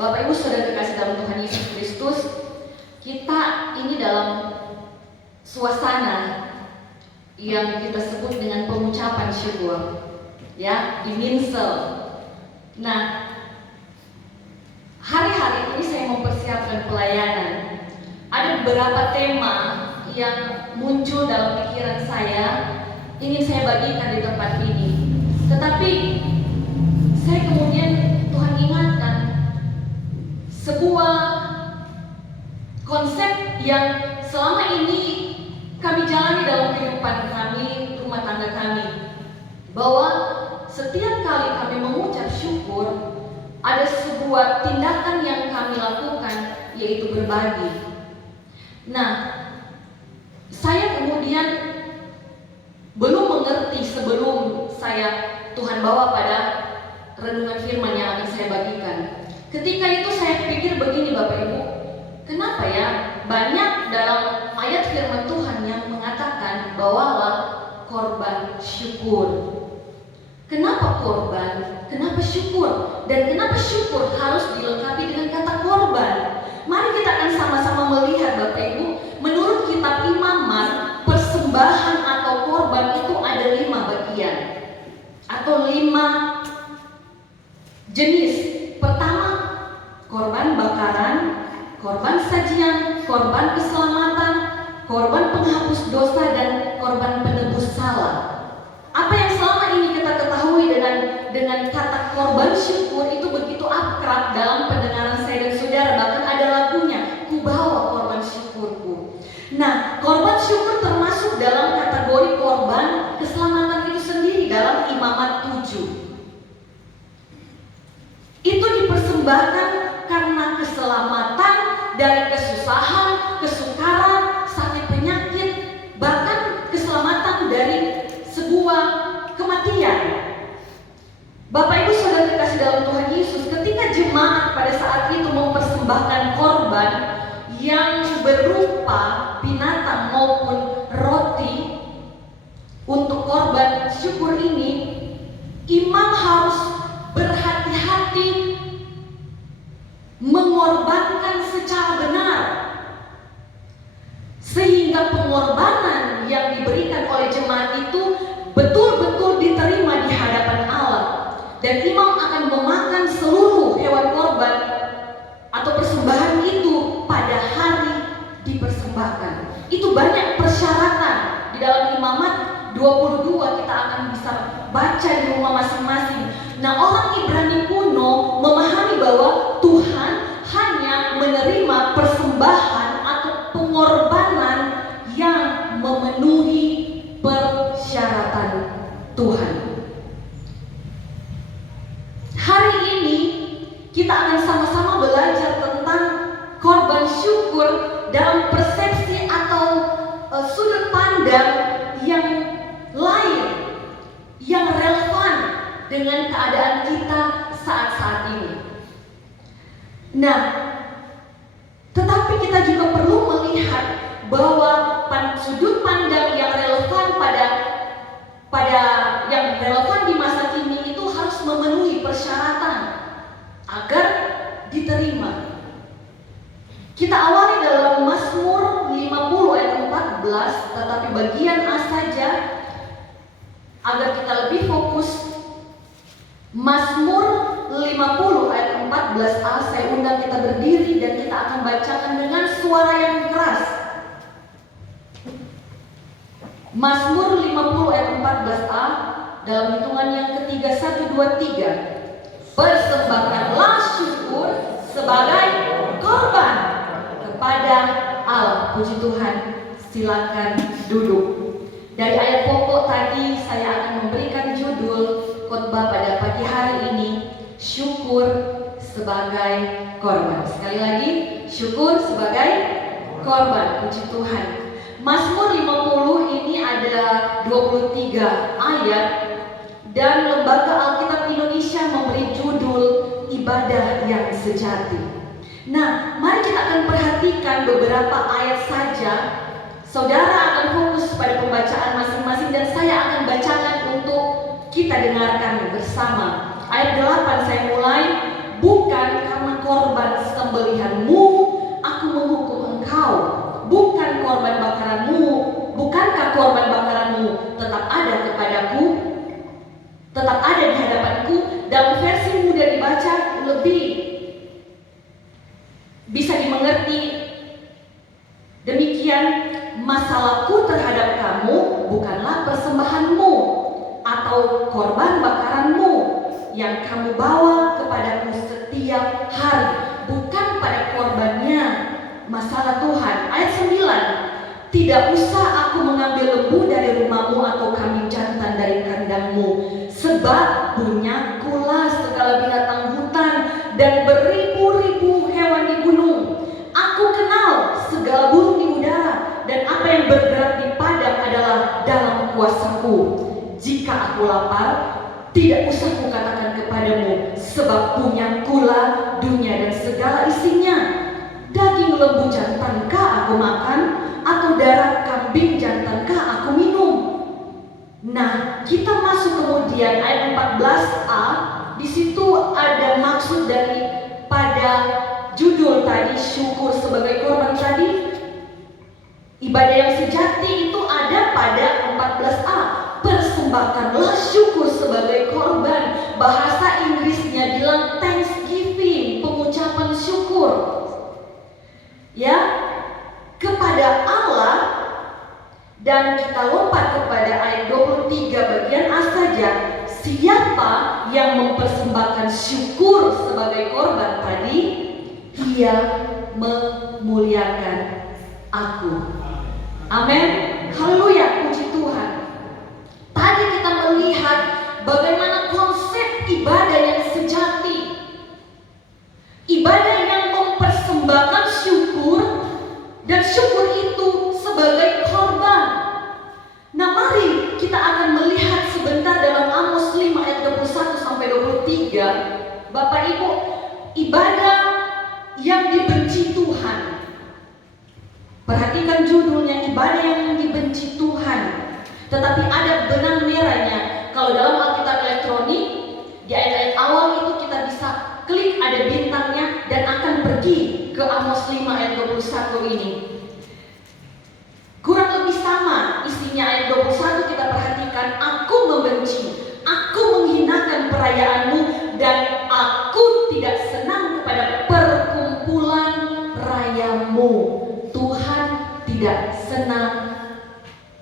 Bapak Ibu Saudara terkasih dalam Tuhan Yesus Kristus, kita ini dalam suasana yang kita sebut dengan pengucapan syukur, ya, di Minsel. Nah, hari-hari ini saya mempersiapkan pelayanan. Ada beberapa tema yang muncul dalam pikiran saya, ingin saya bagikan di tempat ini. Tetapi saya kemudian Tuhan ingatkan sebuah konsep yang selama ini kami jalani dalam kehidupan kami, rumah tangga kami, bahwa setiap kali kami mengucap syukur, ada sebuah tindakan yang kami lakukan, yaitu berbagi. Nah, saya kemudian belum mengerti sebelum Tuhan bawa pada renungan firman yang akan saya bagikan. Ketika itu saya pikir begini Bapak Ibu, kenapa ya banyak dalam ayat firman Tuhan yang mengatakan bawalah korban syukur. Kenapa korban? Kenapa syukur? Dan kenapa syukur harus dilengkapi dengan kata korban? Mari kita akan sama-sama melihat Bapak Ibu, menurut kitab Imamat, persembahan atau korban itu ada 5 bagian atau 5 jenis. Pertama, korban bakaran, korban sajian, korban keselamatan, korban penghapus dosa, dan korban penebus salah. Apa yang selama ini kita ketahui dengan kata korban syukur itu begitu akrab dalam pendengaran saya dan saudara, bahkan ada lagunya, ku bawa korban syukurku. Nah, korban syukur termasuk dalam kategori korban keselamatan itu sendiri dalam Imamat 7. Itu dipersembahkan karena keselamatan dari kesusahan, kesukaran, sakit penyakit, bahkan keselamatan dari sebuah kematian. Bapak Ibu Saudara terkasih dalam Tuhan Yesus, ketika jemaat pada saat itu mempersembahkan korban yang berupa binatang maupun roti untuk korban syukur ini, imam harus berhati-hati mengorbankan secara benar, sehingga pengorbanan yang diberikan oleh jemaat itu betul-betul diterima di hadapan Allah. Dan imam akan memakan seluruh hewan korban atau persembahan itu pada hari dipersembahkan. Itu banyak persyaratan di dalam Imamat 22, kita akan bisa baca di rumah masing-masing. Nah, orang Ibrani kuno memahami bahwa Tuhan hanya menerima persembahan atau pengorbanan yang memenuhi persyaratan Tuhan. Hari ini kita akan sama-sama belajar tentang korban syukur dalam persepsi atau sudut pandang yang lain, yang relevan dengan keadaan kita saat-saat ini. Nah, tetapi kita juga perlu melihat bahwa sudut pandang yang relevan pada yang relevan di masa kini itu harus memenuhi persyaratan agar diterima. Kita awali dalam Mazmur 50 ayat 14, tetapi bagian A saja agar kita lebih fokus. Mazmur 50 ayat 14a, saya undang kita berdiri dan kita akan bacakan dengan suara yang keras. Mazmur 50 ayat 14a dalam hitungan yang ketiga, 1, 2, 3. Persembahkanlah syukur sebagai korban kepada Allah. Puji Tuhan, silakan duduk. Dari ayat pokok tadi saya akan memberikan judul khotbah pada pagi hari ini, syukur sebagai korban. Sekali lagi, syukur sebagai korban. Puji Tuhan. Mazmur 50 ini ada 23 ayat dan Lembaga Alkitab Indonesia memberi judul ibadah yang sejati. Nah, mari kita akan perhatikan beberapa ayat saja. Saudara akan fokus pada pembacaan masing-masing dan saya akan bacakan untuk kita dengarkan bersama. Ayat 8 saya mulai, bukan karena korban atau korban bakaranmu yang kamu bawa kepadaku setiap hari, bukan pada korbannya masalah Tuhan. Ayat 9, tidak usah aku mengambil lembu dari rumahmu atau kambing jantan dari kandangmu, sebab punyakulah segala binatang hutan dan beribu-ribu hewan di gunung. Aku kenal segala burung di udara, dan apa yang bergerak di padang adalah dalam kuasaku. Jika aku lapar, tidak usah kukatakan kepadamu, sebab punyakulah dunia dan segala isinya. Daging lembu jantankah aku makan, atau darah kambing jantankah aku minum? Nah, kita masuk kemudian ayat 14a. Di situ ada maksud daripada judul tadi, syukur sebagai korban tadi. Ibadah yang sejati itu ada pada 14a. Persembahkanlah syukur sebagai korban. Bahasa Inggrisnya bilang thanksgiving, pengucapan syukur. Ya, kepada Allah. Dan kita lompat kepada ayat 23 bagian A saja. Siapa yang mempersembahkan syukur sebagai korban tadi, ia memuliakan aku. Amin. Haleluya, puji Tuhan. Tadi kita melihat bagaimana konsep ibadah yang sejati. Ibadah yang mempersembahkan syukur, dan syukur itu sebagai korban. Nah, mari kita akan melihat sebentar dalam Amos 5 ayat 21 sampai 23. Bapak Ibu, ibadah yang dibenci Tuhan. Perhatikan judulnya, ibadah yang dibenci Tuhan. Tetapi ada benang merahnya. Kalau dalam Alkitab elektronik, di ayat-ayat awal itu kita bisa klik ada bintangnya dan akan pergi ke Amos 5 ayat 21 ini. Kurang lebih sama isinya ayat 21. Kita perhatikan, aku membenci, aku menghinakan perayaanmu, dan aku tidak senang kepada perkumpulan rayamu. Tuhan tidak senang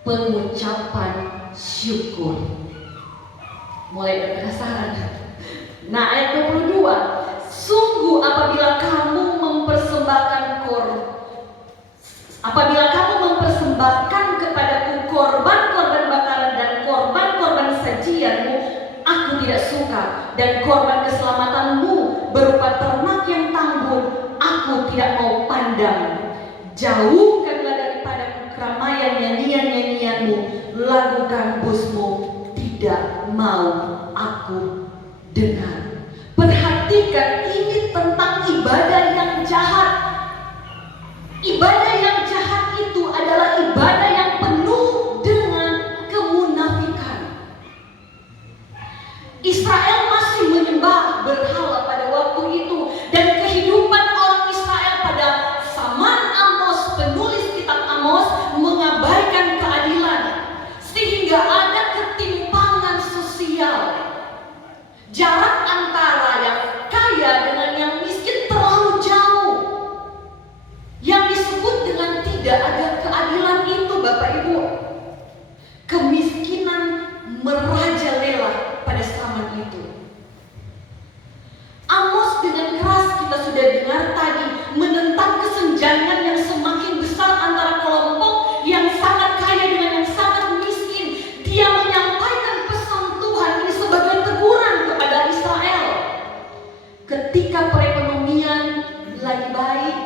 pengucapan syukur. Mulai penasaran. Nah, ayat 22, sungguh apabila kamu mempersembahkan kepadaku korban-korban bakaran dan korban-korban sajianmu, aku tidak suka, dan korban keselamatanmu berupa ternak yang tangguh, aku tidak mau pandang. Jauhkanlah daripada keramaian nyanyian-nyanyianmu, lagu gambusmu tidak mau aku dengar. Perhatikan, ini tentang ibadah yang jahat. Ibadah yang jahat itu adalah ibadah yang penuh dengan kemunafikan. Israel masih menyembah berhala pada waktu itu, dan kehidupan orang Israel pada zaman Amos, penulis kitab Amos, mengabaikan keadilan, sehingga ada ketimpangan sosial. Jarak antara yang kaya dengan yang miskin terlalu jauh. Yang disebut dengan tidak ada keadilan itu, Bapak Ibu, kemiskinan merajalela pada zaman itu. Amos dengan keras kita sudah dengar tadi menentang kesenjangan yang semakin besar antara kelompok yang sangat kaya dengan yang sangat miskin. Dia menyampaikan pesan Tuhan ini sebagai teguran kepada Israel. Ketika perekonomian lagi baik,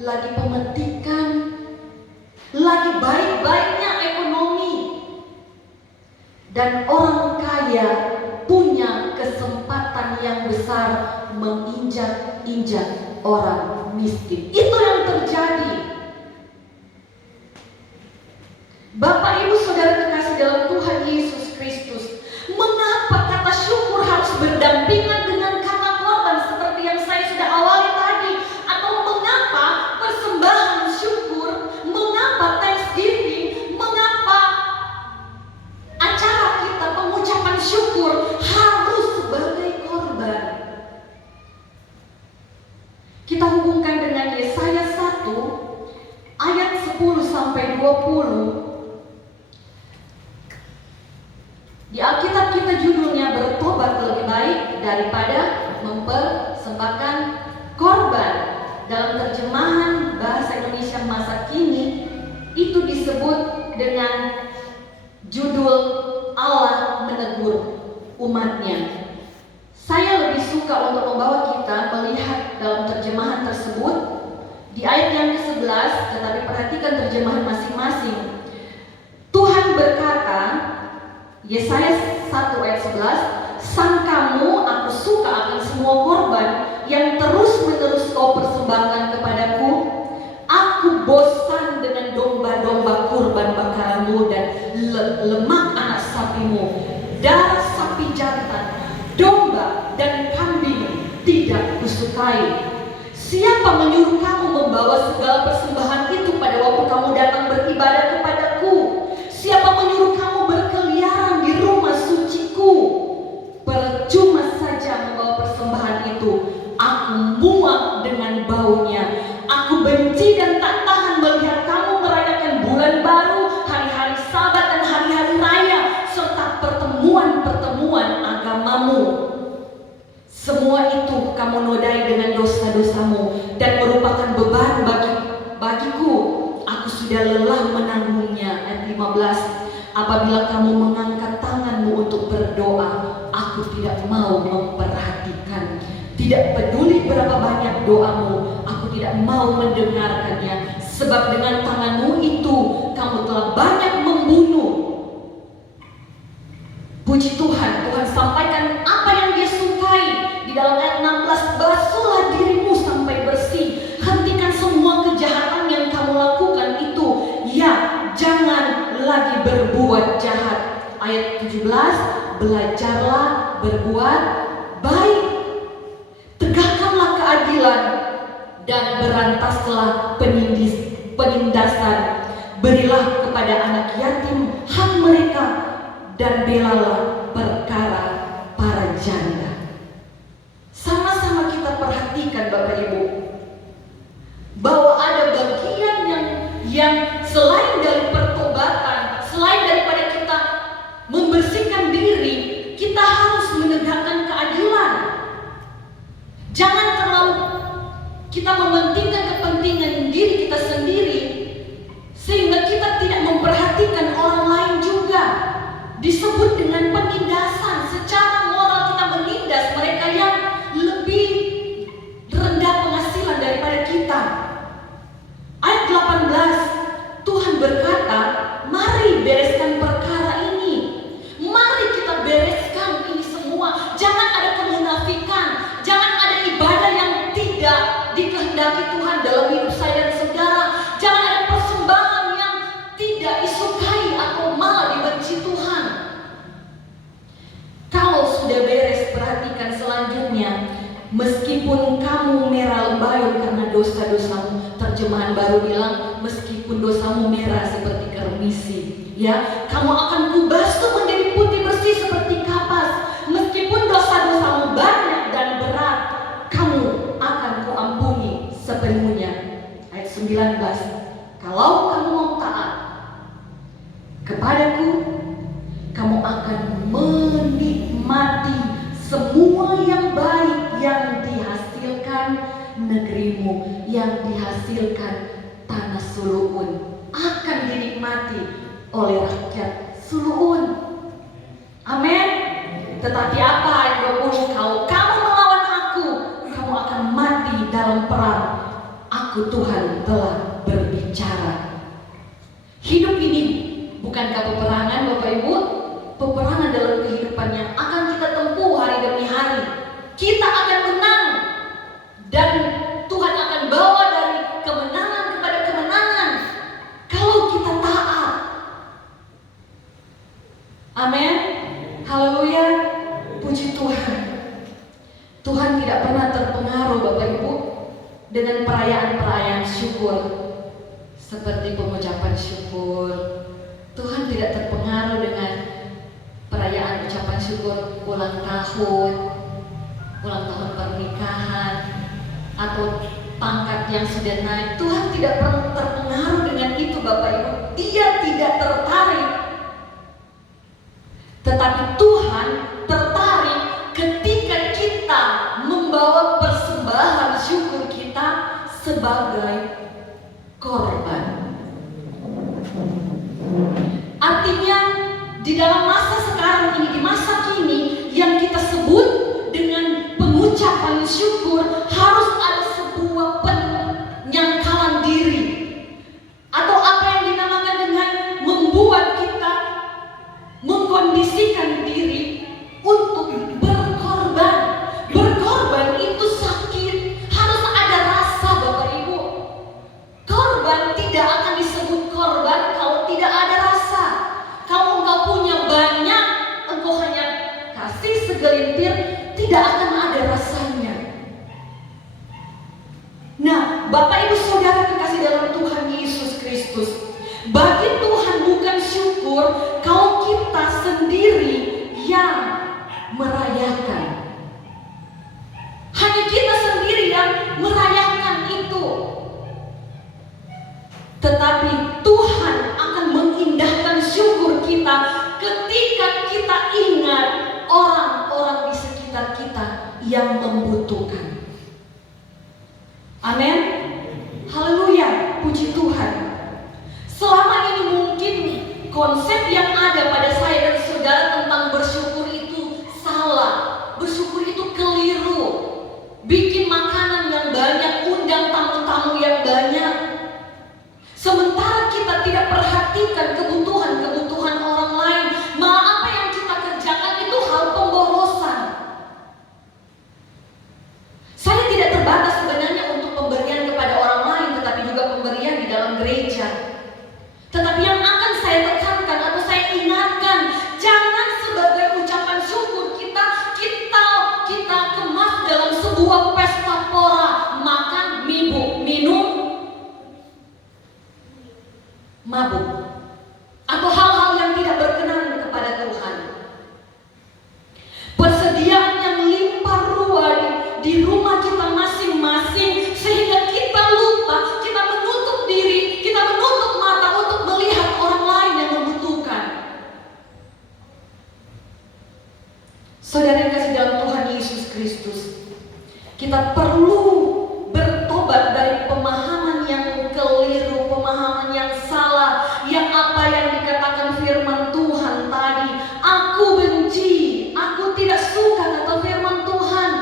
lagi pemetikan, lagi baik-baiknya ekonomi, dan orang kaya punya kesempatan yang besar menginjak-injak orang miskin. Itu yang terjadi. Bapak Ibu Saudara kekasih dalam Tuhan Yesus Kristus, mengapa kata syukur harus berdampingan dengan kata korban seperti yang saya sudah awali tadi? Atau mengapa persembahan syukur, mengapa thanksgiving, mengapa acara kita pengucapan syukur harus sebagai korban? Kita hubungkan dengan Yesaya 1 ayat 10 sampai 20. Di Alkitab kita dalam terjemahan bahasa Indonesia masa kini itu disebut dengan judul Allah menegur umatnya. Saya lebih suka untuk membawa kita melihat dalam terjemahan tersebut di ayat yang ke-11, tetapi perhatikan terjemahan masing-masing. Tuhan berkata, Yesaya 1 ayat 11, "Sangkamu aku suka akan semua korban yang terus-menerus kau persembahkan kepadaku? Aku bosan dengan domba-domba kurban bakaranmu dan lemak anak sapimu, darah sapi jantan, domba dan kambing tidak kusukai. Siapa menyuruh kamu membawa segala persembahan itu pada waktu kamu datang beribadah kepadaku? Siapa menyuruh kamu berkeliaran di rumah suciku? Percuma saja membawa persembahan itu. Aku muak dengan baunya. Aku benci dan tak tahan melihat kamu merayakan bulan baru, hari-hari Sabat dan hari-hari raya, serta pertemuan-pertemuan agamamu. Semua itu kamu nodai dengan dosa-dosamu dan merupakan beban bagiku. Aku sudah lelah menanggungnya." Ayat 15, "Apabila kamu mengangkat tanganmu untuk berdoa, aku tidak mau memperhatikan. Tidak peduli berapa banyak doamu, aku tidak mau mendengarkannya. Sebab dengan tanganmu itu kamu telah banyak membunuh." Puji Tuhan, Tuhan sampaikan apa yang Dia sukai di dalam ayat 16. "Basuhlah dirimu sampai bersih. Hentikan semua kejahatan yang kamu lakukan itu. Ya, jangan lagi berbuat jahat." Ayat 17, "Belajarlah berbuat baik. Tegakkanlah keadilan dan berantaslah penindasan. Berilah kepada anak yatim hak mereka dan belalah perkara para janda." Sama-sama kita perhatikan Bapak Ibu, bahwa ada bagian yang selain dari pertobatan, selain daripada kita membersihkan diri, kita harus menegakkan keadilan. Jangan terlalu kita mementingkan kepentingan diri kita sendiri sehingga kita tidak memperhatikan orang lain juga. Disebut dengan penindasan. Secara moral kita menindas mereka yang lebih rendah penghasilan daripada kita. Ayat 18, Tuhan berkata, "Mari bereskan perkara ini. Mari kita bereskan ini semua. Jangan ada kemunafikan. Jangan ada ibadah yang tidak dikehendaki Tuhan dalam hidup saya dan saudara. Jangan ada persembahan yang tidak disukai atau malah dibenci Tuhan." Kalau sudah beres, perhatikan selanjutnya. "Meskipun kamu merah lembayung karena dosa-dosamu," terjemahan baru bilang, "meskipun dosamu merah seperti kermisi, ya, kamu akan kubasuh menjadi putih bersih seperti kapas. Meskipun dosa-dosamu banyak dan berat, kamu akan kuampuni sepenuhnya." Ayat 19, "Kalau kamu mau taat kepadaku, kamu akan menikmati semua yang baik yang dihasilkan negerimu, yang dihasilkan tanah Suluun, akan dinikmati oleh rakyat Suluun." Amin. "Tetapi apa?" Ayat 20, "Kalau kamu melawan aku, kamu akan mati dalam perang. Aku Tuhan telah berbicara." Hidup ini bukankah peperangan Bapak Ibu? Peperangan dalam kehidupan yang akan kita tempuh hari demi hari. Kita akan menang dan Tuhan akan bawa dari kemenangan kepada kemenangan kalau kita taat. Amin. Haleluya. Puji Tuhan. Tuhan tidak pernah terpengaruh Bapak Ibu dengan perayaan-perayaan syukur seperti pengucapan syukur. Tuhan tidak terpengaruh dengan perayaan ucapan syukur ulang tahun pernikahan, atau pangkat yang sudah naik. Tuhan tidak pernah terpengaruh dengan itu Bapak Ibu. Dia tidak tertarik. Tetapi Tuhan tertarik ketika kita membawa persembahan syukur kita sebagai korban. Artinya di dalam masa sekarang ini, di masa kini, yang kita sebut dengan pengucapan syukur harus ada sebuah penyangkalan diri, atau apa yang dinamakan dengan membuat kita mengkondisikan diri untuk berkorban. Berkorban itu sakit, harus ada rasa, Bapak Ibu. Korban tidak akan disebut korban kalau tidak ada rasa. Kalau engkau punya banyak, engkau hanya kasih segelintir, tidak akan ada rasanya. Nah, Bapak Ibu Saudara kekasih dalam Tuhan Yesus Kristus, bagi Tuhan bukan syukur kalau kita sendiri yang merayakan. Hanya kita sendiri yang merayakan itu. Tetapi Tuhan akan mengindahkan syukur kita ketika kita ingat orang-orang di sekitar kita yang membutuhkan. Amin. Haleluya, puji Tuhan. Selama ini mungkin konsep yang ada pada saya dan saudara tentang bersyukur itu salah. Bersyukur itu keliru. Bikin makanan yang banyak, undang tamu-tamu yang banyak. Sementara kita tidak perhatikan kebutuhan-kebutuhan orang lain, malah apa yang kita kerjakan itu hal pemborosan. Saya tidak terbatas sebenarnya untuk pemberian kepada orang lain, tetapi juga pemberian di dalam gereja. Tetapi yang akan saya tekankan atau saya ingatkan, jangan sebagai ucapan syukur kita kemas dalam sebuah pesta pora, makan, minum, mabuk, atau hal-hal yang tidak berkenan kepada Tuhan. Persediaan yang limpah ruah di rumah kita masing-masing, sehingga kita lupa, kita menutup diri, kita menutup mata untuk melihat orang lain yang membutuhkan. Saudara yang kasih dalam Tuhan Yesus Kristus, kita perlu bertobat dari pemahaman yang keliru, pemahaman yang salah, yang apa yang dikatakan firman Tuhan tadi. Aku benci, aku tidak suka kata firman Tuhan.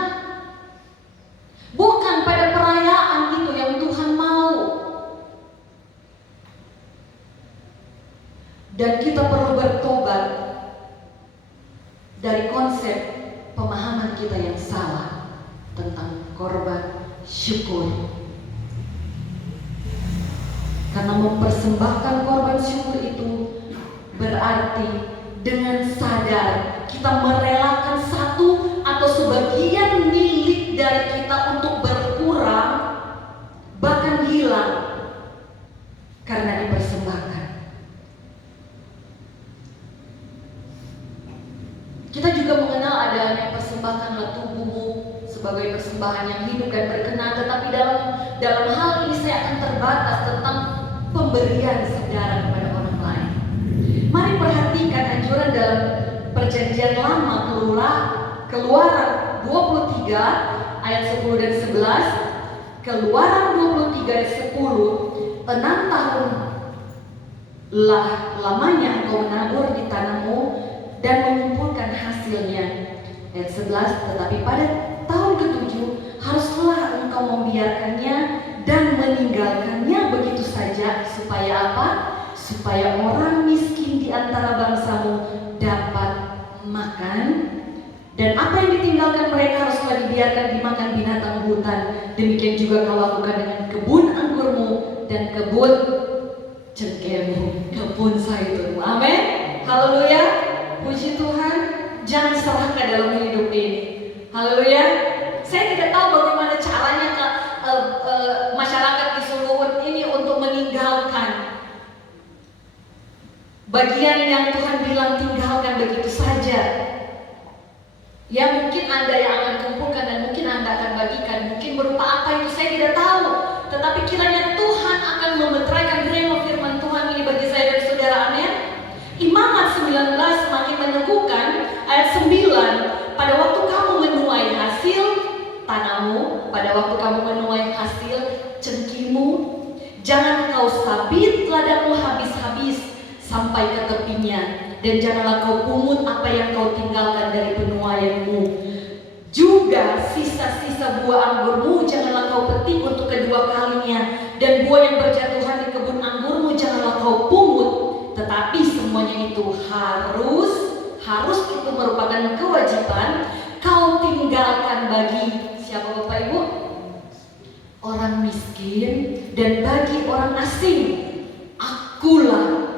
Bukan pada perayaan itu yang Tuhan mau. Dan kita perlu bertobat dari konsep pemahaman kita yang salah tentang korban syukur. Karena mempersembahkan korban syukur itu berarti dengan sadar kita merelakan satu atau sebagian milik dari kita untuk berkurang, bahkan hilang karena dipersembahkan. Kita juga mengenal adanya persembahkanlah tubuhmu sebagai persembahan yang hidup dan berkenan, tetapi dalam hal ini saya akan terbatas tentang pemberian saudara kepada orang lain. Mari perhatikan anjuran dalam Perjanjian Lama, Keluaran 23 ayat 10 dan 11. Keluaran 23 ayat 10, 6 tahun lamanya engkau menabur di tanahmu dan mengumpulkan hasilnya. Ayat 11, tetapi pada tahun ke-7 haruslah engkau membiarkannya dan meninggalkannya begitu saja. Supaya apa? Supaya orang miskin di antara bangsamu dapat makan, dan apa yang ditinggalkan mereka haruslah dibiarkan dimakan binatang hutan. Demikian juga kau lakukan dengan kebun anggurmu dan kebun cengkehmu, kebun zaitun. Amin. Haleluya. Puji Tuhan. Jangan serahkan dalam hidup ini. Haleluya. Saya tidak tahu bagaimana caranya masyarakat di Suluhun ini untuk meninggalkan bagian yang Tuhan bilang tinggalkan begitu saja. Ya, mungkin Anda yang akan kumpulkan dan mungkin Anda akan bagikan. Mungkin berupa apa itu saya tidak tahu. Tetapi kiranya Tuhan akan memeteraikan rema firman Tuhan ini bagi saya dan saudara. Amin. Imamat 19 semakin meneguhkan ayat 9. Pada waktu kamu menuai hasil tanahmu, pada waktu kamu menuai hasil Jangan kau sabit ladangmu habis-habis sampai ke tepinya, dan janganlah kau pungut apa yang kau tinggalkan dari penuaianmu. Juga sisa-sisa buah anggurmu janganlah kau petik untuk kedua kalinya, dan buah yang berjatuhan di kebun anggurmu janganlah kau pungut. Tetapi semuanya itu harus itu merupakan kewajiban kau tinggalkan bagi siapa Bapak Ibu? Orang miskin dan bagi orang asing. Akulah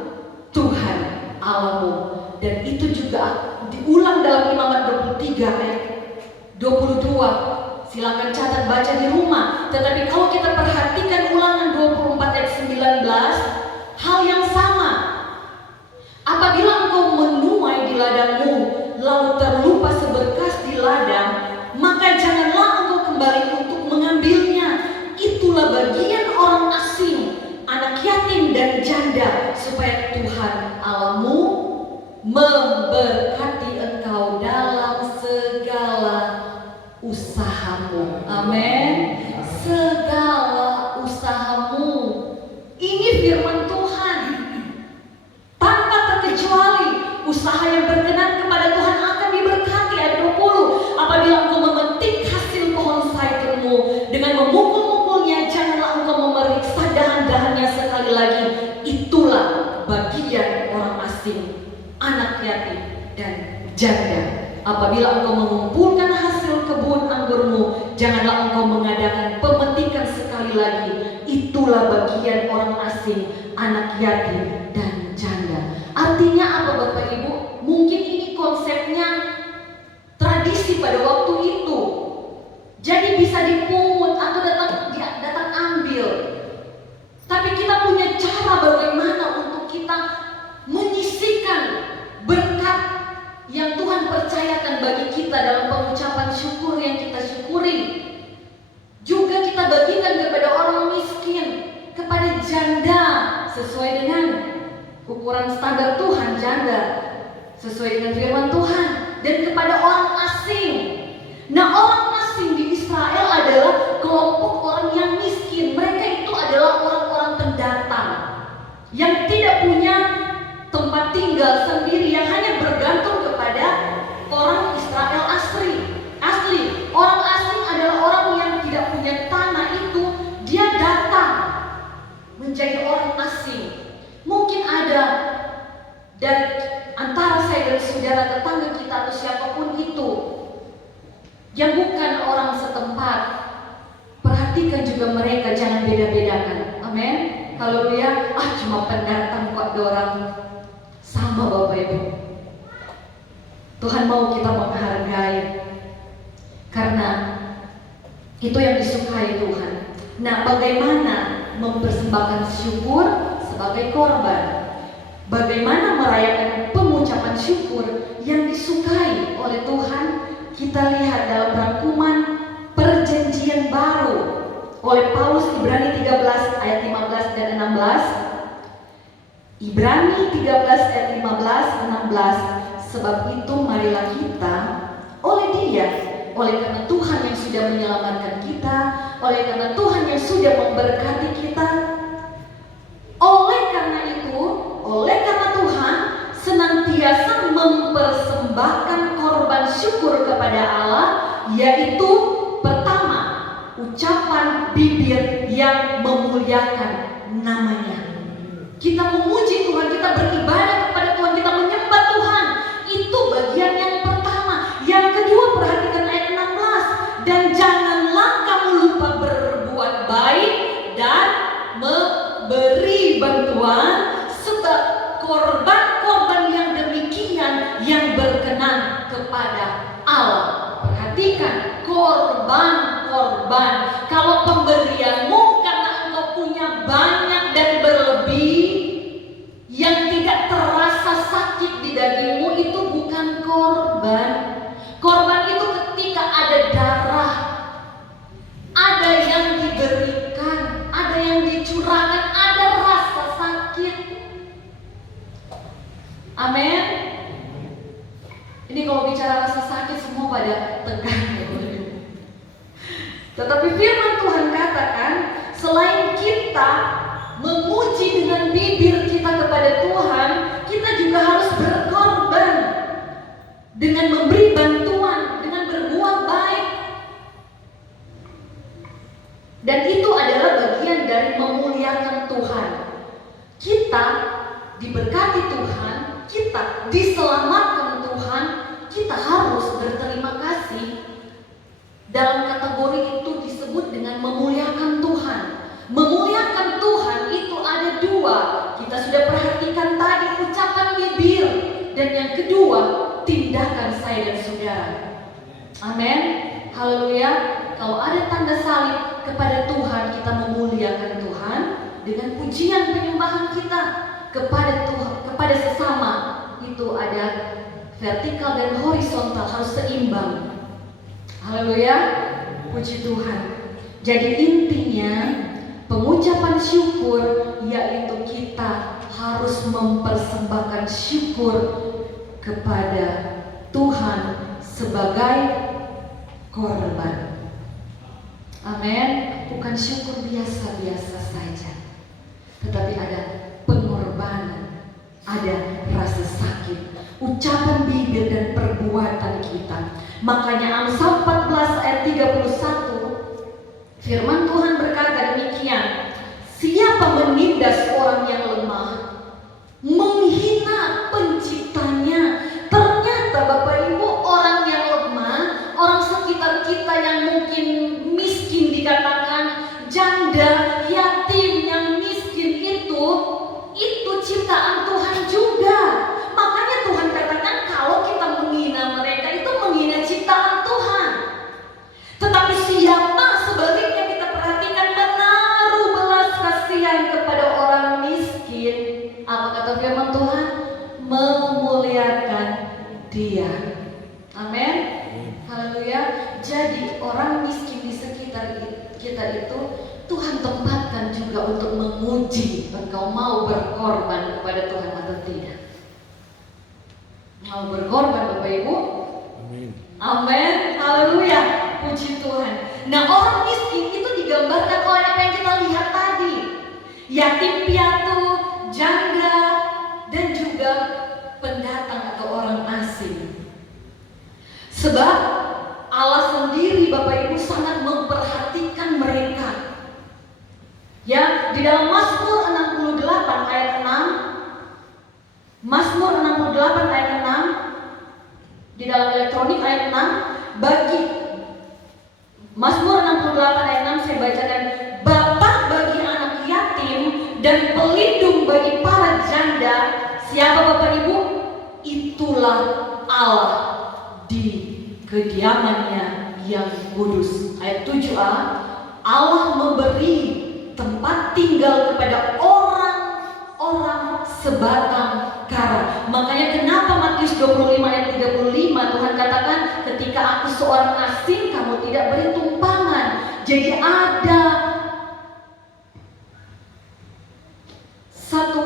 Tuhan Allahmu. Dan itu juga diulang dalam Imamat 23 ayat 22. Silakan catat baca di rumah. Tetapi kalau kita perhatikan Ulangan 24 ayat 19, hal yang sama. Apabila engkau menuai di ladangmu, lalu terlupa seberkas di ladang, maka janganlah engkau kembali untuk mengambilnya. Itulah bagian orang asing, anak yatim dan janda, supaya Tuhan Allahmu memberkati engkau dalam segala usahamu. Amin. Segala usahamu. Ini firman Tuhan. Tanpa terkecuali, usaha yang berkenan kepada Tuhan akan diberkati. Ayat 20. Apabila engkau memetik hasil pohon zaitunmu dengan memukul-mukulnya, janganlah engkau memeriksa dahan-dahannya sekali lagi. Itulah bagian orang asing, anak yatim dan janda. Apabila engkau mengumpulkan hasil kebun anggurmu, janganlah engkau mengadakan pemetikan sekali lagi. Itulah bagian orang asing, anak yatim dan janda. Artinya apa Bapak Ibu? Mungkin ini konsepnya tradisi pada waktu itu. Jadi bisa dipungut atau datang ambil. Tapi kita punya cara bagaimana untuk kita menyisihkan berkat yang Tuhan percayakan bagi kita dalam pengucapan syukur yang kita syukuri. Juga kita bagikan kepada orang miskin, kepada janda sesuai dengan ukuran standar Tuhan, janda sesuai dengan firman Tuhan, dan kepada orang asing. Nah, orang asing di Israel adalah kelompok orang yang miskin. Mereka itu adalah orang-orang pendatang yang tidak punya tempat tinggal sendiri, yang hanya bergantung kepada orang Israel asli. Orang asing adalah orang yang tidak punya tanah itu, dia datang menjadi orang asing. Mungkin ada dan antara saya dan saudara, tetangga kita atau siapapun itu yang bukan orang setempat. Perhatikan juga mereka, jangan beda-bedakan. Amin. Kalau dia cuma pendatang kok orang, sama Bapak Ibu. Tuhan mau kita menghargai, karena itu yang disukai Tuhan. Nah, bagaimana mempersembahkan syukur sebagai korban? Bagaimana merayakan pengucapan syukur yang disukai oleh Tuhan? Kita lihat dalam rangkuman Perjanjian Baru oleh Paulus, Ibrani 13 ayat 15 dan 16. Ibrani 13 ayat 15-16. Sebab itu marilah kita oleh karena Tuhan yang sudah menyelamatkan kita, oleh karena Tuhan yang sudah memberkati kita, oleh karena Tuhan senantiasa mempersembahkan korban syukur kepada Allah, yaitu pertama, ucapan bibir yang memuliakan namanya. Kita memuji Tuhan, kita beribadah kepada Tuhan, kita menyembah Tuhan. Itu bagian yang pertama. Yang kedua, perhatikan ayat 16. Dan janganlah kamu lupa berbuat baik dan memberi bantuan, sebab korban-korban yang demikian yang berkenan kepada Allah. Perhatikan, korban-korban. Kalau pemberianmu karena engkau punya banyak dan berlebih, yang tidak terasa sakit di dagingmu, itu bukan korban. Korban itu ketika ada darah, ada yang diberikan, ada yang dicurahkan, ada rasa sakit. Amin. Ini kalau bicara rasa sakit semua pada tegang ya. Tetapi firman Tuhan katakan, selain kita adalah bagian dari memuliakan Tuhan. Kita diberkati Tuhan, kita diselamatkan Tuhan, kita harus berterima kasih. Dalam kategori itu disebut dengan memuliakan Tuhan. Memuliakan Tuhan itu ada dua. Kita sudah perhatikan tadi ucapan bibir, dan yang kedua tindakan saya dan saudara. Amin. Haleluya. Kalau ada tanda salib kepada Tuhan, kita memuliakan Tuhan dengan pujian penyembahan kita kepada Tuhan, kepada sesama. Itu ada vertikal dan horizontal, harus seimbang. Haleluya. Puji Tuhan. Jadi intinya pengucapan syukur yaitu kita harus mempersembahkan syukur kepada Tuhan sebagai korban. Amin. Bukan syukur biasa-biasa saja, tetapi ada pengorbanan, ada rasa sakit, ucapan bibir dan perbuatan kita. Makanya Amsal 14 ayat 31, firman Tuhan berkata demikian, siapa menindas orang yang lemah, menghina penciptanya. Ternyata Bapak Ibu, orang yang lemah, orang sekitar kita yang mungkin miskin, dikatakan janda, yatim, yang miskin itu ciptaan Tuhan juga. Makanya Tuhan katakan kalau kita menghina mereka itu menghina ciptaan Tuhan. Tetapi siapa sebaliknya kita perhatikan menaruh belas kasihan kepada orang miskin, apa kata firman Tuhan? Memuliakan dia. Amin. Haleluya. Jadi orang miskin di sekitar kita itu Tuhan tempatkan juga untuk menguji engkau mau berkorban kepada Tuhan atau tidak. Mau berkorban Bapak Ibu? Amin. Amin. Haleluya. Puji Tuhan. Nah, orang miskin itu digambarkan oleh apa yang kita lihat tadi. Yatim piatu, janda, dan juga pendatang atau orang asing. Sebab Allah sendiri Bapak Ibu sangat memperhatikan mereka. Ya, di dalam Mazmur 68 ayat 6, Mazmur 68 ayat 6, di dalam elektronik ayat 6, bagi Mazmur 68 ayat 6 saya bacakan, Bapa bagi anak yatim dan pelindung bagi para janda. Siapa Bapak Ibu? Itulah Allah di kediamannya yang kudus. Ayat 7a, Allah memberi tempat tinggal kepada orang-orang sebatang kara. Makanya kenapa Matius 25 ayat 35 Tuhan katakan, ketika aku seorang asing kamu tidak beri tumpangan. Jadi ada satu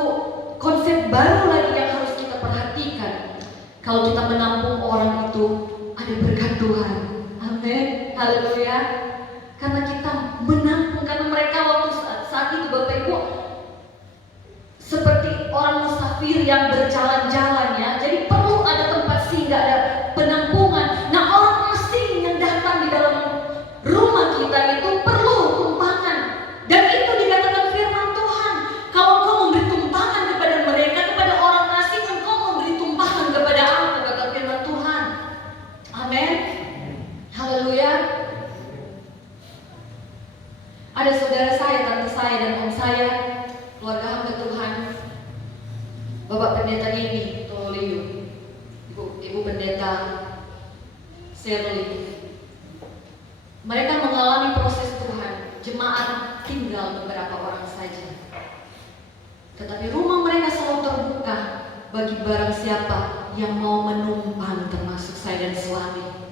konsep baru lagi yang harus kita perhatikan. Kalau kita menampung orang itu ada berkat Tuhan. Amin. Haleluya. Karena kita menampung, karena mereka waktu saat itu Bapak Ibu seperti orang musafir yang berjalan-jalan ya. Jadi perlu ada tempat singgah, ada penampungan. Nah, orang asing yang datang di dalam rumah kita itu perlu tumpangan. Dan itu dikatakan firman Tuhan. Kalau engkau memberi tumpangan kepada mereka, kepada orang asing, engkau memberi tumpangan kepada aku, kata firman Tuhan. Amin. Haleluya. Ada saudara saya, tante saya, dan om saya, keluarga hamba Tuhan, Bapak Pendeta Nini Tololiu, Ibu Pendeta Shirley. Mereka mengalami proses Tuhan, jemaat tinggal beberapa orang saja. Tetapi rumah mereka selalu terbuka bagi barang siapa yang mau menumpang, termasuk saya dan suami.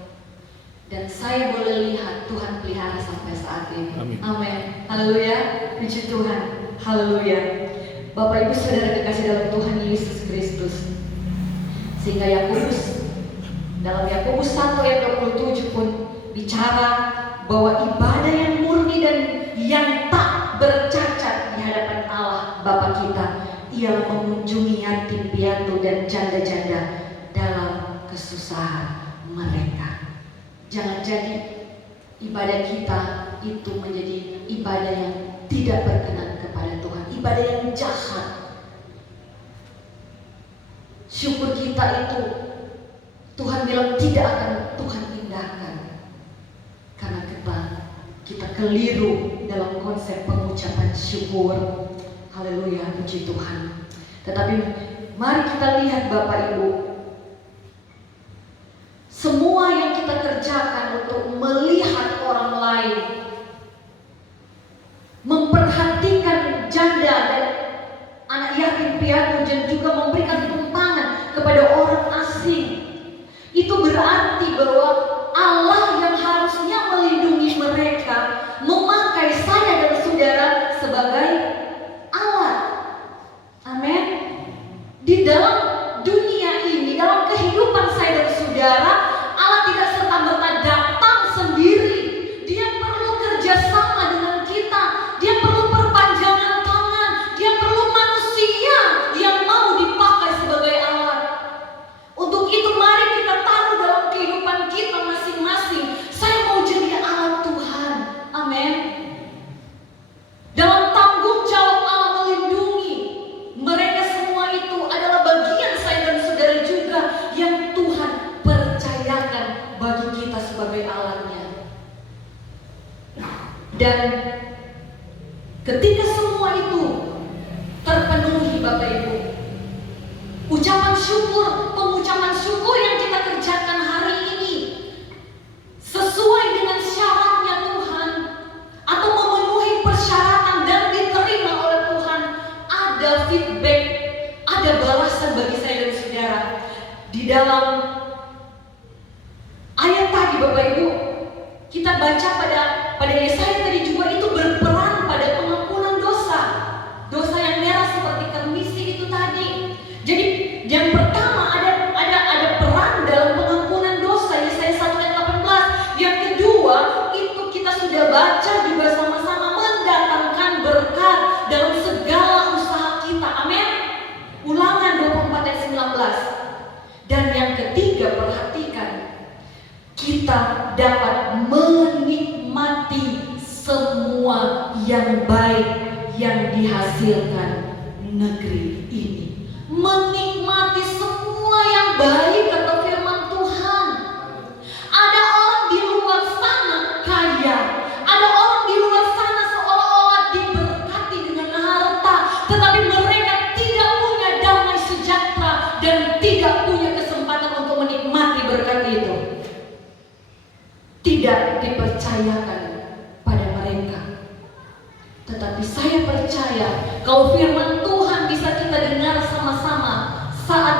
Dan saya boleh lihat Tuhan pelihara sampai saat ini. Amin. Amin. Haleluya. Puji Tuhan. Haleluya. Bapak Ibu saudara kekasih dalam Tuhan Yesus Kristus. Sehingga Yakobus, dalam Yakobus 1 ayat 27 pun bicara bahwa ibadah yang murni dan yang tak bercacat di hadapan Allah Bapa kita ialah mengunjungi yatim piatu dan janda-janda dalam kesusahan mereka. Jangan jadi ibadah kita itu menjadi ibadah yang tidak berkenan kepada Tuhan, ibadah yang jahat. Syukur kita itu Tuhan bilang tidak akan Tuhan indahkan, karena kita keliru dalam konsep pengucapan syukur. Haleluya, puji Tuhan. Tetapi mari kita lihat Bapak Ibu, semua yang kita kerjakan untuk melihat orang lain, memperhatikan janda dan anak yatim piatu, dan juga memberikan tumpangan kepada orang asing, itu berarti bahwa Allah yang harusnya melindungi mereka memakai saya dan saudara sebagai alat. Amin. Di dalam dunia ini, dalam kehidupan saya dan saudara, Allah tidak serta-merta datang sendiri. Dia perlu kerjasama dengan kita. Dia perlu perpanjangan tangan. Dia perlu manusia yang mau dipakai sebagai alat. Untuk itu mari kita taruh dalam kehidupan kita masing-masing, saya mau jadi alat Tuhan. Amin. Dalam tanggung jawab Allah melindungi mereka, semua itu adalah bagian saya dan saudara juga yang Tuhan percayakan bagi kita sebagai alatnya. Dan ketika semua itu terpenuhi Bapak Ibu, ucapan syukur, pengucapan syukur yang kita kerjakan hari ini sesuai dengan syaratnya Tuhan atau memenuhi persyaratan dan diterima oleh Tuhan, ada feedback, ada balasan bagi saya dan saudara. Di dalam ayat tadi Bapak Ibu, kita baca pada Yesaya tadi juga, itu berperan pada pengampunan dosa. Dosa yang merah seperti kermisi itu tadi. Jadi yang pertama ada peran dalam pengampunan dosa, Yesaya 1 ayat 18. Yang kedua itu kita sudah baca juga sama-sama, mendatangkan berkat dalam segala usaha kita. Amin. Ulangan 24 ayat 19. Dan yang ketiga, perhatikan, kita dapat menikmati semua yang baik yang dihasilkan negeri ini. Menikmati semua yang baik, kata firman Tuhan. Ada orang di luar sana kaya, ada orang di luar sana seolah-olah diberkati dengan harta, tetapi mereka tidak punya damai sejahtera dan tidak punya kesempatan untuk menikmati berkat itu. Tidak dipercayakan pada mereka. Tetapi saya percaya kalau firman Tuhan bisa kita dengar sama-sama saat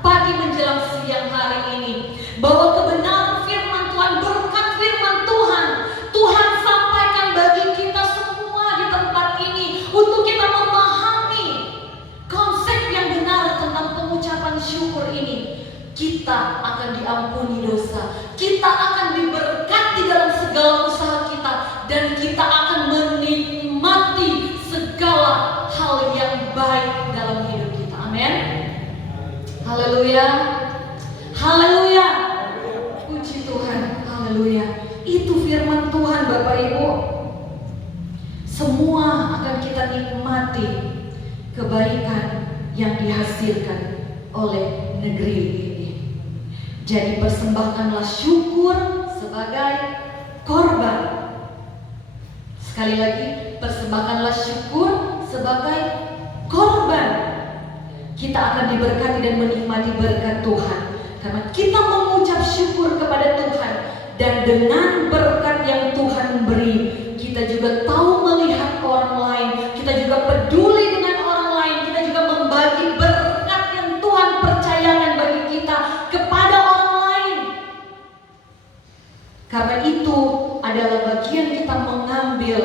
pagi menjelang siang hari ini, bahwa kebenaran firman Tuhan, berkat firman Tuhan, Tuhan sampaikan bagi kita semua di tempat ini untuk kita memahami konsep yang benar tentang pengucapan syukur ini. Kita akan diampuni dosa, kita akan diberkati dalam segala usaha kita, dan kita akan menikmati segala hal yang baik dalam hidup kita. Amin. Haleluya. Haleluya. Puji Tuhan. Haleluya. Itu firman Tuhan Bapak Ibu. Semua akan kita nikmati kebaikan yang dihasilkan oleh negeri ini. Jadi persembahkanlah syukur sebagai korban. Sekali lagi, persembahkanlah syukur sebagai korban. Kita akan diberkati dan menikmati berkat Tuhan karena kita mengucap syukur kepada Tuhan. Dan dengan berkat yang Tuhan beri, kita juga tahu melihat orang lain, kita juga peduli dengan orang lain, kita juga membagi berkat yang Tuhan percayakan bagi kita kepada orang lain. Karena itu adalah bagian kita mengambil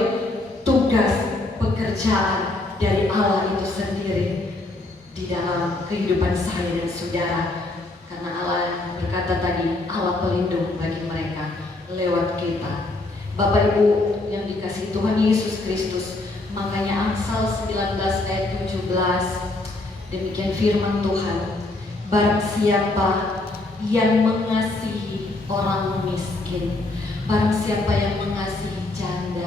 tugas pekerjaan dari Allah itu sendiri di dalam kehidupan saya dan saudara. Karena Allah berkata tadi, Allah pelindung bagi mereka lewat kita. Bapak Ibu yang dikasihi Tuhan Yesus Kristus, makanya Amsal 19 ayat 17, demikian firman Tuhan, barang siapa yang mengasihi orang miskin, barang siapa yang mengasihi janda,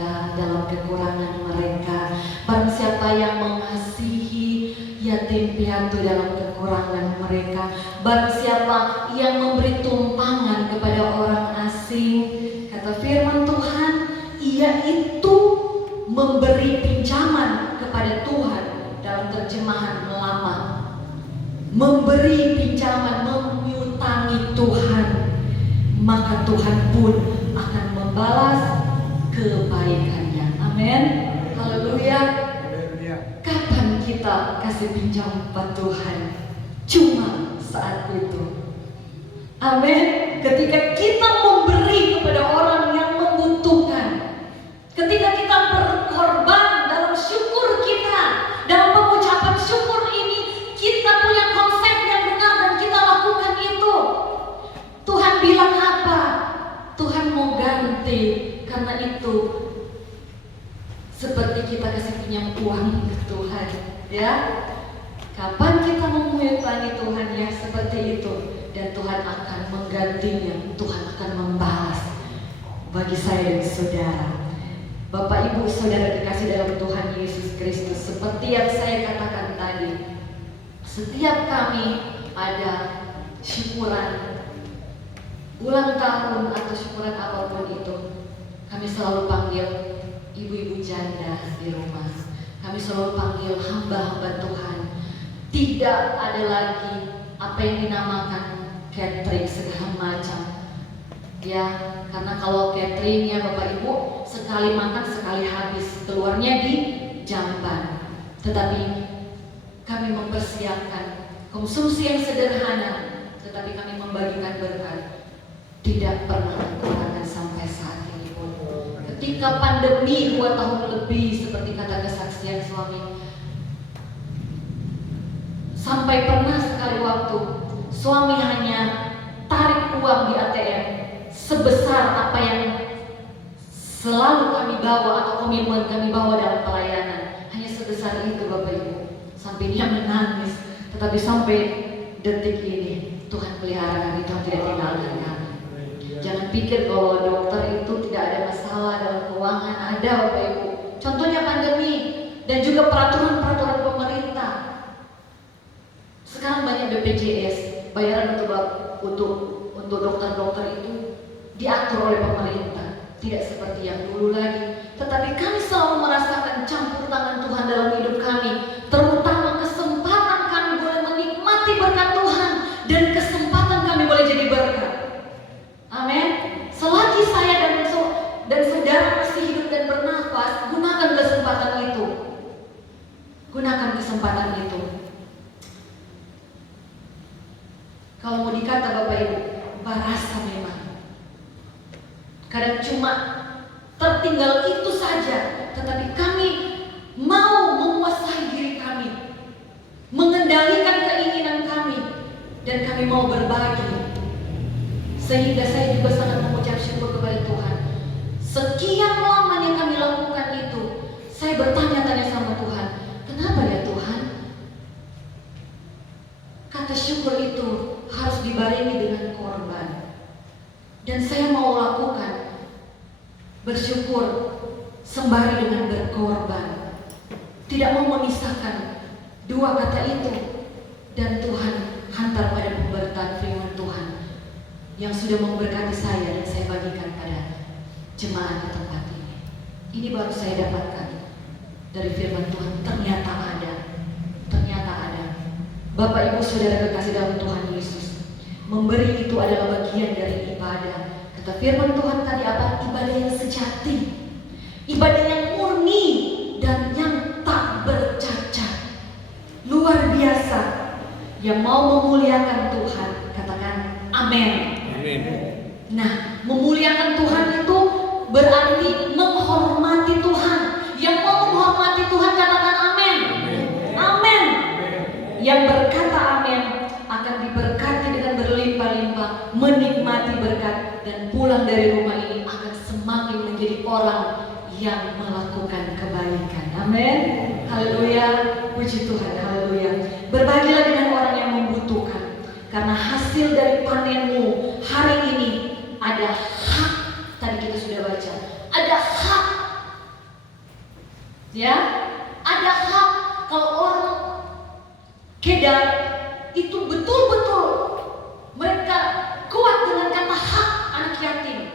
dalam kekurangan mereka. Barang siapa yang mengasihi yatim piatu dalam kekurangan mereka. Barang siapa yang memberi tumpangan kepada orang asing. Kata firman Tuhan, ia itu memberi pinjaman kepada Tuhan. Dalam terjemahan lama, memberi pinjaman, mengutangi Tuhan, maka Tuhan pun akan membalas kebaikannya. Amin. Haleluya. Kapan kita kasih pinjam pada Tuhan? Cuma saat itu. Amin. Ketika kita memberi kepada orang yang membutuhkan, ketika kita berkorban dalam syukur kita, dalam pengucapan syukur ini, kita punya konsep yang benar dan kita lakukan itu. Tuhan bilang apa? Tuhan mau ganti. Karena itu seperti kita kasih pinjam uang ke Tuhan, ya. Kapan kita mengutangi Tuhan, ya seperti itu, dan Tuhan akan menggantinya. Tuhan akan membalas bagi saya dan saudara. Bapak Ibu Saudara dikasih dalam Tuhan Yesus Kristus, seperti yang saya katakan tadi, setiap kami ada syukuran ulang tahun atau syukuran apapun itu, kami selalu panggil ibu-ibu janda di rumah. Kami selalu panggil hamba-hamba Tuhan. Tidak ada lagi apa yang dinamakan catering segala macam. Ya, karena kalau catering ya Bapak Ibu, sekali makan sekali habis, keluarnya di jamban. Tetapi kami mempersiapkan konsumsi yang sederhana, tetapi kami membagikan berkat. Tidak pernah kekurangan sampai saat ini pun. Ketika pandemi 2 tahun lebih, seperti kata kesaksian suami, sampai pernah sekali waktu suami hanya tarik uang di ATM sebesar apa yang selalu kami bawa atau komitmen kami bawa dalam pelayanan. Hanya sebesar itu Bapak Ibu. Sampai dia menangis. Tetapi sampai detik ini Tuhan pelihara kami, Tuhan tidak tinggalkan kami. Jangan pikir kalau dokter itu tidak ada masalah dalam keuangan. Ada Bapak Ibu. Contohnya pandemi dan juga peraturan-peraturan pemerintah. Sekarang banyak BPJS, bayaran untuk dokter-dokter itu diatur oleh pemerintah, tidak seperti yang dulu lagi. Tetapi kami selalu merasakan campur tangan Tuhan dalam hidup kami, terutama kesempatan kami boleh menikmati berkat Tuhan dan kesempatan kami boleh jadi berkat. Amin. Selagi saya dan saudara masih hidup dan bernafas, gunakan kesempatan itu. Gunakan kesempatan itu. Kalau mau dikata Bapak Ibu, barasa memang. Kadang cuma tertinggal itu saja, tetapi kami mau menguasai diri kami, mengendalikan keinginan kami, dan kami mau berbagi. Sehingga saya juga sangat mengucap syukur kepada Tuhan. Sekian lamanya kami lakukan itu, saya bertanya-tanya sama Tuhan, kenapa ya Tuhan? Kata syukur itu harus dibarengi dengan korban. Dan saya mau lakukan bersyukur sembari dengan berkorban. Tidak mau memisahkan dua kata itu. Dan Tuhan hantar pada pemberitaan firman Tuhan yang sudah memberkati saya dan saya bagikan pada jemaat di tempat ini. Ini baru saya dapatkan dari firman Tuhan. Ternyata ada. Bapak Ibu Saudara kekasih dalam Tuhan Yesus, memberi itu adalah bagian dari ibadah. Kata firman Tuhan tadi apa? Ibadah yang sejati, ibadah yang murni dan yang tak bercacat. Luar biasa. Yang mau memuliakan Tuhan, katakan amin. Amin. Nah, memuliakan Tuhan itu berarti menghormati Tuhan. Yang mau menghormati Tuhan katakan amin. Amin. Yang berkata amin akan diberkati dengan berlimpah-limpah, menikmati berkat, dan pulang dari rumah ini akan semakin menjadi orang yang melakukan kebaikan. Amin. Haleluya. Puji Tuhan. Haleluya. Berbahagialah dengan orang yang membutuhkan, karena hasil dari panenmu hari ini ada hak. Tadi kita sudah baca, ada hak Ya, ada hak kalau orang kedar itu betul-betul mereka kuat dengan kata hak anak yatim.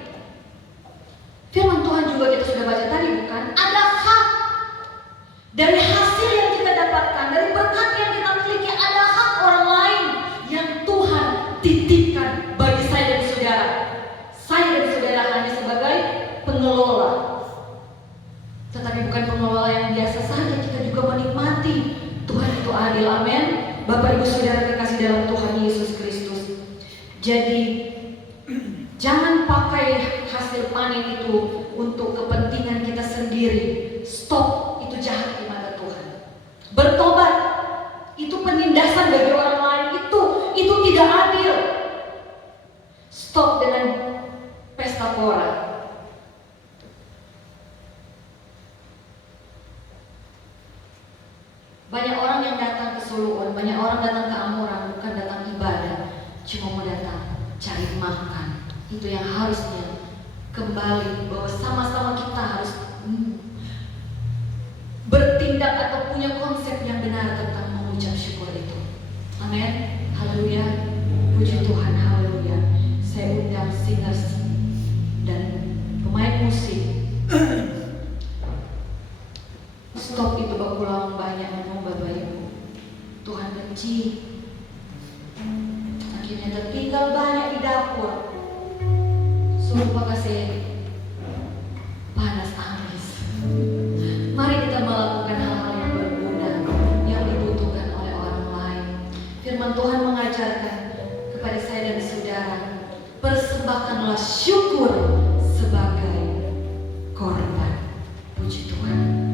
Firman Tuhan juga kita sudah baca tadi, bukan? Ada hak dari hasil yang kita dapatkan, dari berkat yang kita miliki, ada hak orang lain yang Tuhan titipkan bagi saya dan saudara. Saya dan saudara hanya sebagai pengelola, tetapi bukan pengelola yang biasa saja. Kita juga menikmati. Tuhan itu adil, amin. Bapak Ibu Saudara kekasih dalam Tuhan Yesus Kristus. Jadi jangan pakai hasil panen itu untuk kepentingan kita sendiri. Stop, itu jahat di mata Tuhan. Bertobat, itu penindasan bagi orang lain. Itu tidak adil. Stop dengan pesta pora. Banyak orang yang datang ke Suluan, banyak orang datang ke Amoran bukan datang ibadah, cuma mau datang cari makan. Itu yang harusnya kembali, bahwa sama-sama kita harus bertindak atau punya konsep yang benar tentang mengucap syukur itu. Amin. Haleluya. Puji Tuhan. Haleluya. Saya undang singers dan pemain musik. Stop itu baku lawang banyak ngomong Bapak Ibu. Tuhan benci. Akhirnya tertinggal banyak di dapur. Sumpah kasih panas amis. Mari kita melakukan hal-hal yang berguna, yang dibutuhkan oleh orang lain. Firman Tuhan mengajarkan kepada saya dan saudara, persembahkanlah syukur sebagai korban. Puji Tuhan.